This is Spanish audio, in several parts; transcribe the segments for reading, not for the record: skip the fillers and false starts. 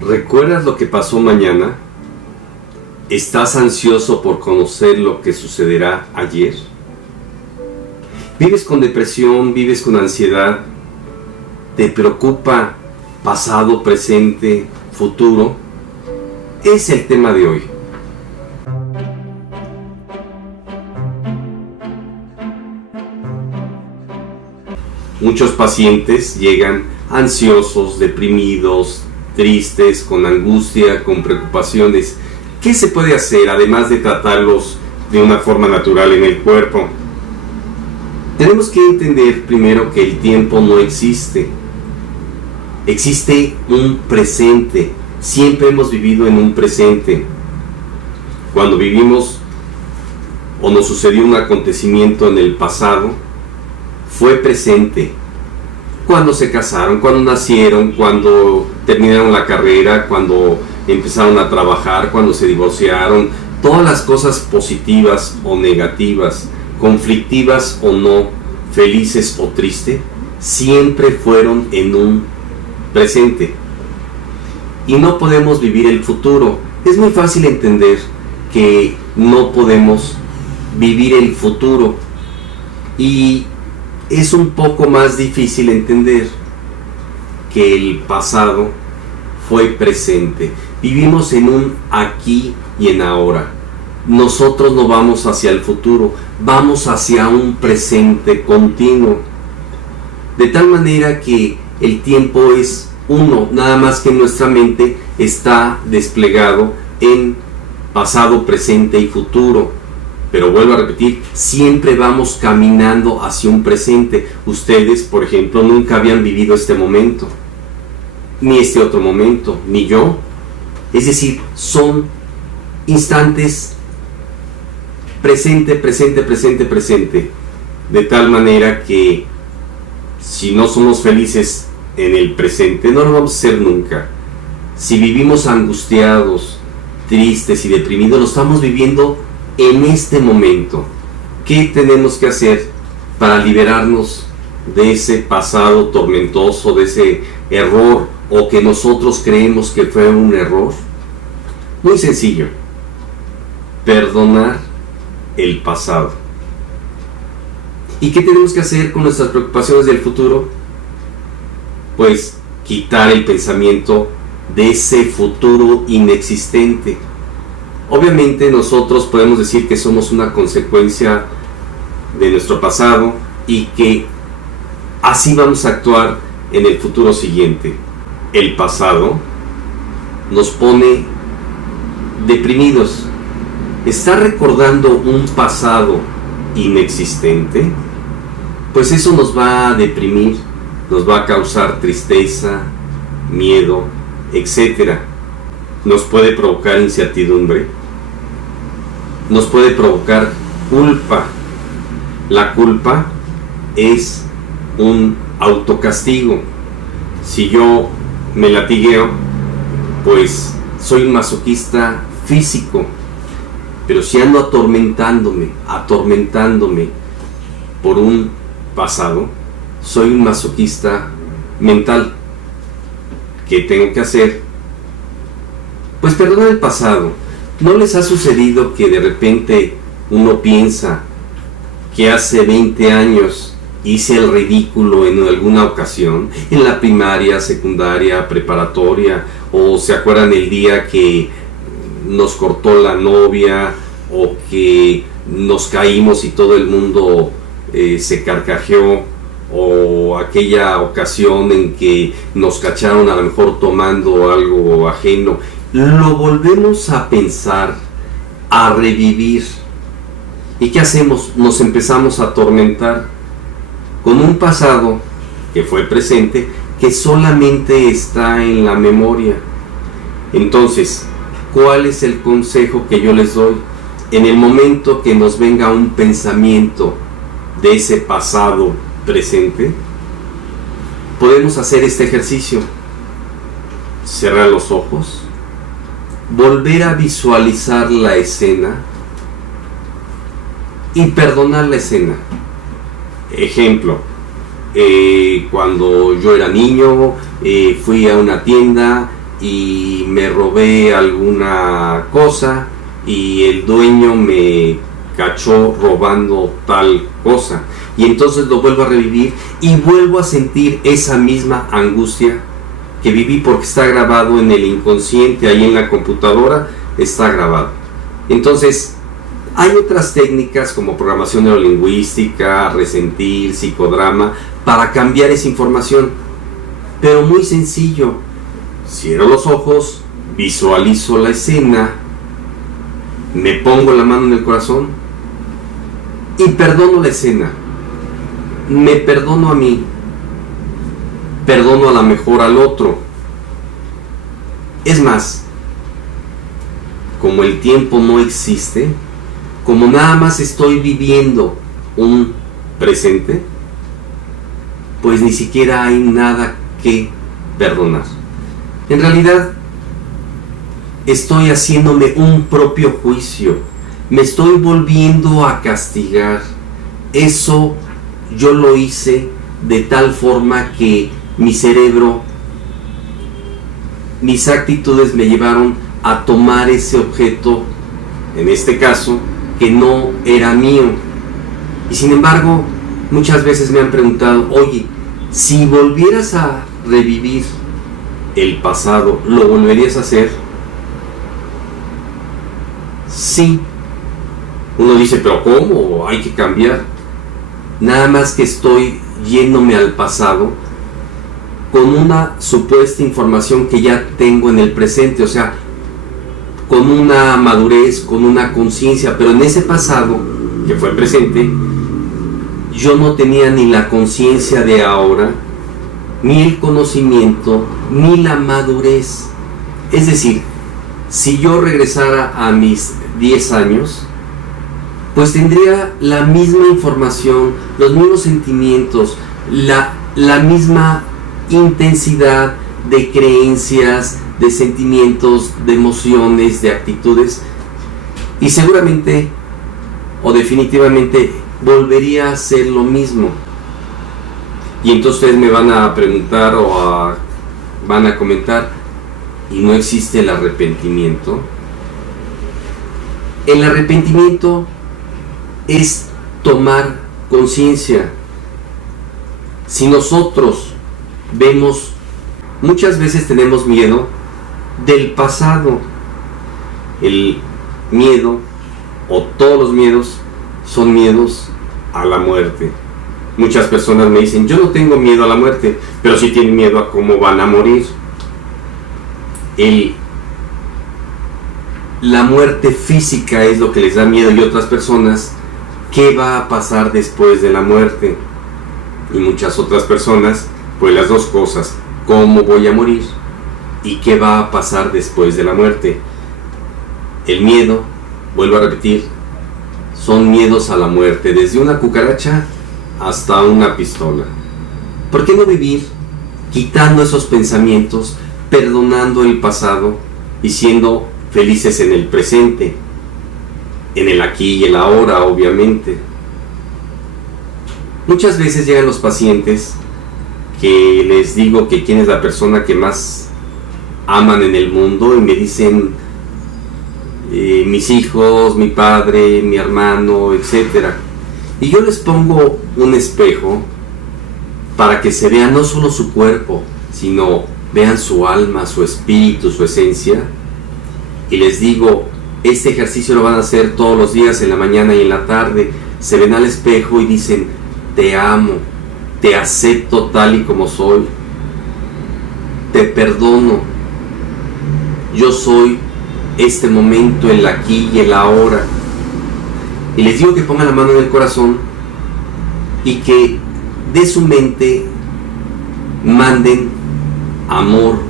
¿Recuerdas lo que pasó mañana? ¿Estás ansioso por conocer lo que sucederá ayer? ¿Vives con depresión? ¿Vives con ansiedad? ¿Te preocupa pasado, presente, futuro? Es el tema de hoy. Muchos pacientes llegan ansiosos, deprimidos, tristes, con angustia, con preocupaciones. ¿Qué se puede hacer además de tratarlos de una forma natural en el cuerpo? Tenemos que entender primero que el tiempo no existe. Existe un presente. Siempre hemos vivido en un presente. Cuando vivimos o nos sucedió un acontecimiento en el pasado, fue presente. Cuando se casaron, cuando nacieron, cuando terminaron la carrera, cuando empezaron a trabajar, cuando se divorciaron, todas las cosas positivas o negativas, conflictivas o no, felices o tristes, siempre fueron en un presente. Y no podemos vivir el futuro. Es muy fácil entender que no podemos vivir el futuro. Y es un poco más difícil entender que el pasado fue presente. Vivimos en un aquí y en ahora. Nosotros no vamos hacia el futuro, vamos hacia un presente continuo. De tal manera que el tiempo es uno, nada más que nuestra mente está desplegado en pasado, presente y futuro. Pero vuelvo a repetir, siempre vamos caminando hacia un presente. Ustedes, por ejemplo, nunca habían vivido este momento, ni este otro momento, ni yo. Es decir, son instantes presente, presente, presente, presente. De tal manera que si no somos felices en el presente, no lo vamos a ser nunca. Si vivimos angustiados, tristes y deprimidos, lo estamos viviendo en este momento. ¿Qué tenemos que hacer para liberarnos de ese pasado tormentoso, de ese error o que nosotros creemos que fue un error? Muy sencillo: perdonar el pasado. ¿Y qué tenemos que hacer con nuestras preocupaciones del futuro? Pues quitar el pensamiento de ese futuro inexistente. Obviamente nosotros podemos decir que somos una consecuencia de nuestro pasado y que así vamos a actuar en el futuro siguiente. El pasado nos pone deprimidos. ¿Está recordando un pasado inexistente? Pues eso nos va a deprimir, nos va a causar tristeza, miedo, etc. Nos puede provocar incertidumbre, nos puede provocar culpa. La culpa es un autocastigo. Si yo me latigueo, pues soy un masoquista físico. Pero si ando atormentándome por un pasado, soy un masoquista mental. ¿Qué tengo que hacer? Pues perdonar el pasado. ¿No les ha sucedido que de repente uno piensa que hace 20 años hice el ridículo en alguna ocasión, en la primaria, secundaria, preparatoria, o se acuerdan el día que nos cortó la novia, o que nos caímos y todo el mundo se carcajeó, o aquella ocasión en que nos cacharon a lo mejor tomando algo ajeno? Lo volvemos a pensar, a revivir. ¿Y qué hacemos? Nos empezamos a atormentar con un pasado que fue presente, que solamente está en la memoria. Entonces, ¿cuál es el consejo que yo les doy? En el momento que nos venga un pensamiento de ese pasado presente, podemos hacer este ejercicio: cerrar los ojos, volver a visualizar la escena y perdonar la escena. Ejemplo, cuando yo era niño, fui a una tienda y me robé alguna cosa y el dueño me cachó robando tal cosa, y entonces lo vuelvo a revivir y vuelvo a sentir esa misma angustia que viví, porque está grabado en el inconsciente, ahí en la computadora está grabado. Entonces hay otras técnicas como programación neurolingüística, resentir, psicodrama, para cambiar esa información, pero muy sencillo. Cierro los ojos, visualizo la escena, me pongo la mano en el corazón y perdono la escena. Me perdono a mí, perdono a lo mejor al otro. Es más, como el tiempo no existe, como nada más estoy viviendo un presente, pues ni siquiera hay nada que perdonar. En realidad, estoy haciéndome un propio juicio, me estoy volviendo a castigar. Eso yo lo hice de tal forma que mi cerebro, mis actitudes me llevaron a tomar ese objeto, en este caso, que no era mío. Y sin embargo, muchas veces me han preguntado, oye, si volvieras a revivir el pasado, ¿lo volverías a hacer? Sí. Uno dice, pero ¿cómo? Hay que cambiar. Nada más que estoy yéndome al pasado con una supuesta información que ya tengo en el presente, o sea, con una madurez, con una conciencia, pero en ese pasado, que fue presente, yo no tenía ni la conciencia de ahora, ni el conocimiento, ni la madurez. Es decir, si yo regresara a mis 10 años, pues tendría la misma información, los mismos sentimientos, la misma intensidad de creencias, de sentimientos, de emociones, de actitudes, y seguramente o definitivamente volvería a hacer lo mismo. Y entonces ustedes me van a preguntar van a comentar, ¿y no existe el arrepentimiento? El arrepentimiento es tomar conciencia. Si nosotros vemos, muchas veces tenemos miedo del pasado. El miedo, o todos los miedos, son miedos a la muerte. Muchas personas me dicen, yo no tengo miedo a la muerte, pero sí tienen miedo a cómo van a morir. La muerte física es lo que les da miedo, y otras personas, ¿qué va a pasar después de la muerte? Y muchas otras personas, pues las dos cosas, ¿cómo voy a morir? ¿Y qué va a pasar después de la muerte? El miedo, vuelvo a repetir, son miedos a la muerte, desde una cucaracha hasta una pistola. ¿Por qué no vivir quitando esos pensamientos, perdonando el pasado y siendo felices en el presente, en el aquí y el ahora, obviamente? Muchas veces llegan los pacientes que les digo que quién es la persona que más aman en el mundo, y me dicen mis hijos, mi padre, mi hermano, etc. Y yo les pongo un espejo para que se vean no solo su cuerpo, sino vean su alma, su espíritu, su esencia. Y les digo, este ejercicio lo van a hacer todos los días, en la mañana y en la tarde. Se ven al espejo y dicen, te amo, te acepto tal y como soy, te perdono, yo soy este momento, el aquí y el ahora. Y les digo que pongan la mano en el corazón y que de su mente manden amor,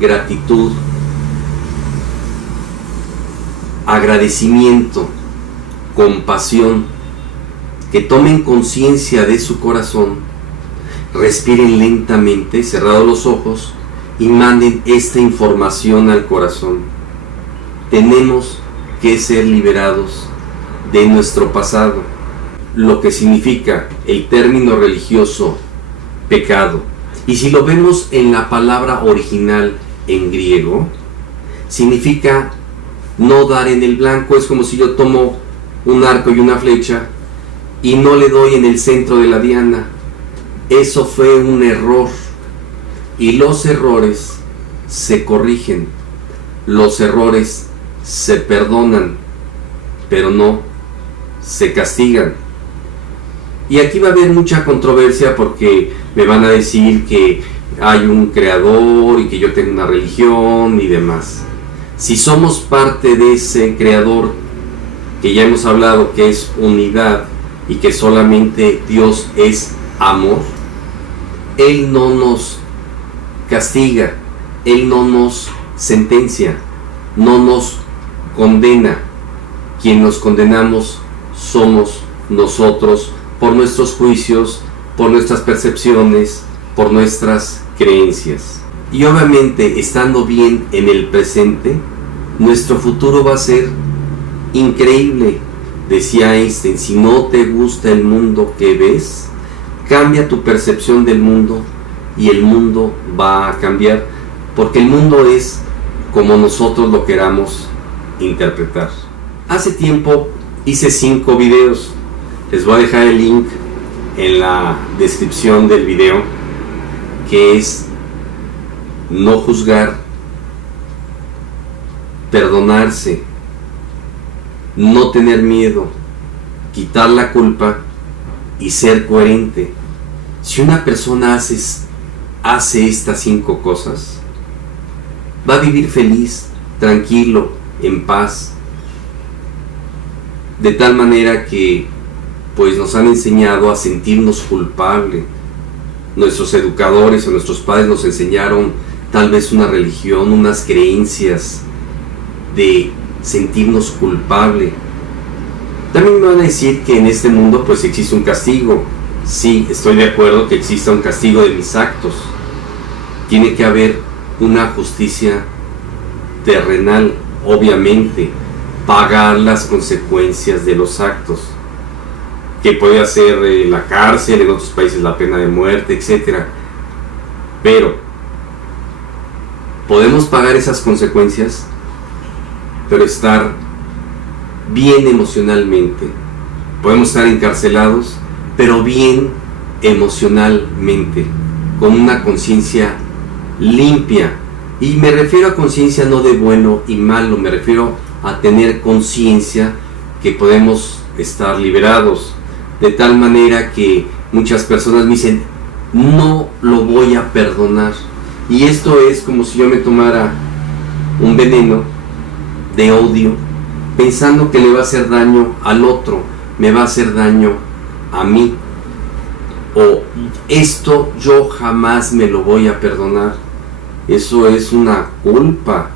gratitud, agradecimiento, compasión. Que tomen conciencia de su corazón, respiren lentamente, cerrados los ojos, y manden esta información al corazón. Tenemos que ser liberados de nuestro pasado, lo que significa el término religioso pecado. Y si lo vemos en la palabra original, en griego significa no dar en el blanco. Es como si yo tomo un arco y una flecha y no le doy en el centro de la diana. Eso fue un error, y los errores se corrigen, los errores se perdonan, pero no se castigan. Y aquí va a haber mucha controversia porque me van a decir que hay un creador y que yo tengo una religión y demás. Si somos parte de ese creador que ya hemos hablado que es unidad y que solamente Dios es amor, Él no nos castiga, Él no nos sentencia, no nos condena. Quien nos condenamos somos nosotros por nuestros juicios, por nuestras percepciones, por nuestras creencias. Y obviamente, estando bien en el presente, nuestro futuro va a ser increíble. Decía Einstein, si no te gusta el mundo que ves, cambia tu percepción del mundo y el mundo va a cambiar, porque el mundo es como nosotros lo queramos interpretar. Hace tiempo hice 5 videos, les voy a dejar el link en la descripción del video, que es no juzgar, perdonarse, no tener miedo, quitar la culpa y ser coherente. Si una persona hace estas 5 cosas, va a vivir feliz, tranquilo, en paz, de tal manera que pues nos han enseñado a sentirnos culpables. Nuestros educadores o nuestros padres nos enseñaron tal vez una religión, unas creencias de sentirnos culpable. También me van a decir que en este mundo pues existe un castigo. Sí, estoy de acuerdo que exista un castigo de mis actos. Tiene que haber una justicia terrenal, obviamente, pagar las consecuencias de los actos, que puede ser la cárcel, en otros países la pena de muerte, etc. Pero podemos pagar esas consecuencias, pero estar bien emocionalmente. Podemos estar encarcelados, pero bien emocionalmente, con una conciencia limpia. Y me refiero a conciencia no de bueno y malo, me refiero a tener conciencia que podemos estar liberados, de tal manera que muchas personas me dicen, no lo voy a perdonar. Y esto es como si yo me tomara un veneno de odio, pensando que le va a hacer daño al otro, me va a hacer daño a mí, o esto yo jamás me lo voy a perdonar. Eso es una culpa.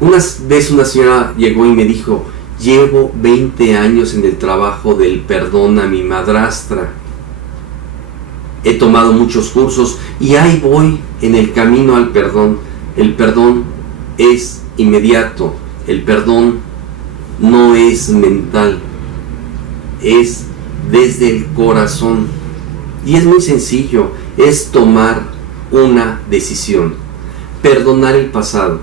Una vez una señora llegó y me dijo, llevo 20 años en el trabajo del perdón a mi madrastra. He tomado muchos cursos y ahí voy en el camino al perdón. El perdón es inmediato. El perdón no es mental. Es desde el corazón. Y es muy sencillo. Es tomar una decisión. Perdonar el pasado.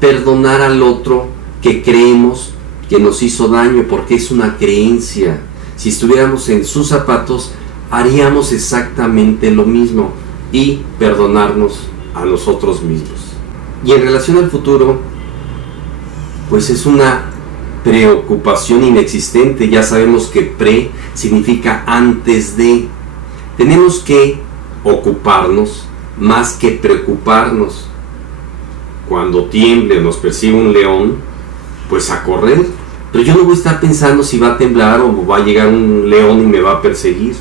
Perdonar al otro que creemos que nos hizo daño, porque es una creencia. Si estuviéramos en sus zapatos, haríamos exactamente lo mismo, y perdonarnos a nosotros mismos. Y en relación al futuro, pues es una preocupación inexistente. Ya sabemos que pre significa antes de. Tenemos que ocuparnos más que preocuparnos. Cuando tiemble o nos persigue un león, pues a correr. Pero yo no voy a estar pensando si va a temblar o va a llegar un león y me va a perseguir.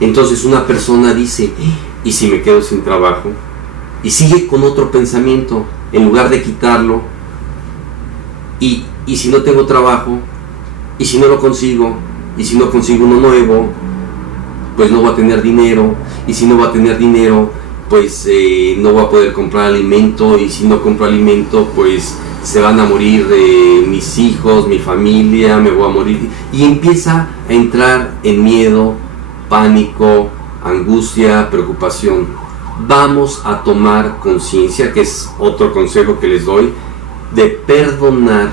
Entonces una persona dice, ¿y si me quedo sin trabajo? Y sigue con otro pensamiento, en lugar de quitarlo. Y si no tengo trabajo, y si no lo consigo, y si no consigo uno nuevo, pues no voy a tener dinero. Y si no va a tener dinero, pues no voy a poder comprar alimento. Y si no compro alimento, pues se van a morir mis hijos, mi familia, me voy a morir. Y empieza a entrar en miedo, pánico, angustia, preocupación. vamos a tomar conciencia, que es otro consejo que les doy, de perdonar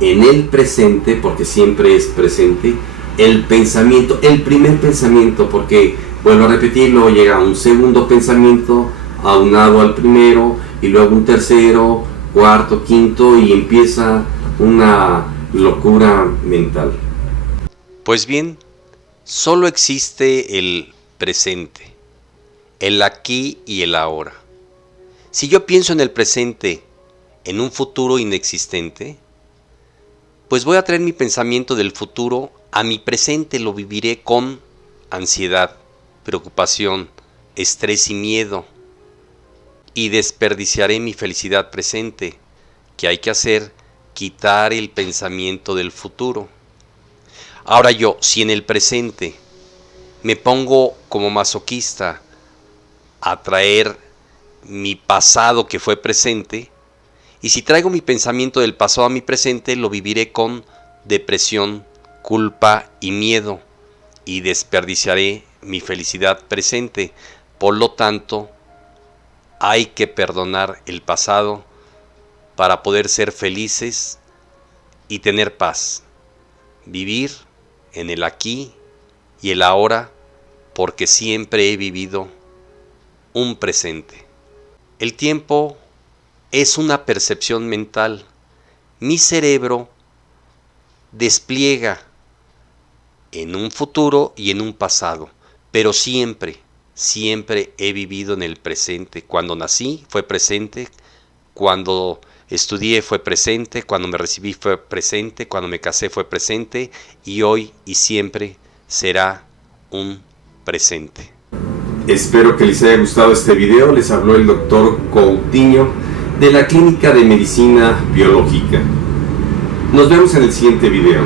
en el presente, porque siempre es presente, el pensamiento, el primer pensamiento, porque, vuelvo a repetirlo, llega un segundo pensamiento aunado al primero, y luego un tercero, cuarto, quinto, y empieza una locura mental. Pues bien, solo existe el presente, el aquí y el ahora. Si yo pienso en el presente, en un futuro inexistente, pues voy a traer mi pensamiento del futuro a mi presente, lo viviré con ansiedad, preocupación, estrés y miedo, y desperdiciaré mi felicidad presente. ¿Qué hay que hacer? Quitar el pensamiento del futuro. Ahora yo, si en el presente me pongo como masoquista a traer mi pasado que fue presente, y si traigo mi pensamiento del pasado a mi presente, lo viviré con depresión, culpa y miedo, y desperdiciaré mi felicidad presente. Por lo tanto, hay que perdonar el pasado para poder ser felices y tener paz. Vivir en el aquí y el ahora, porque siempre he vivido un presente. El tiempo es una percepción mental. Mi cerebro despliega en un futuro y en un pasado, pero siempre he vivido en el presente. Cuando nací fue presente, cuando estudié fue presente, cuando me recibí fue presente, cuando me casé fue presente, y hoy y siempre será un presente. Espero que les haya gustado este video. Les habló el doctor Coutinho de la Clínica de Medicina Biológica. Nos vemos en el siguiente video.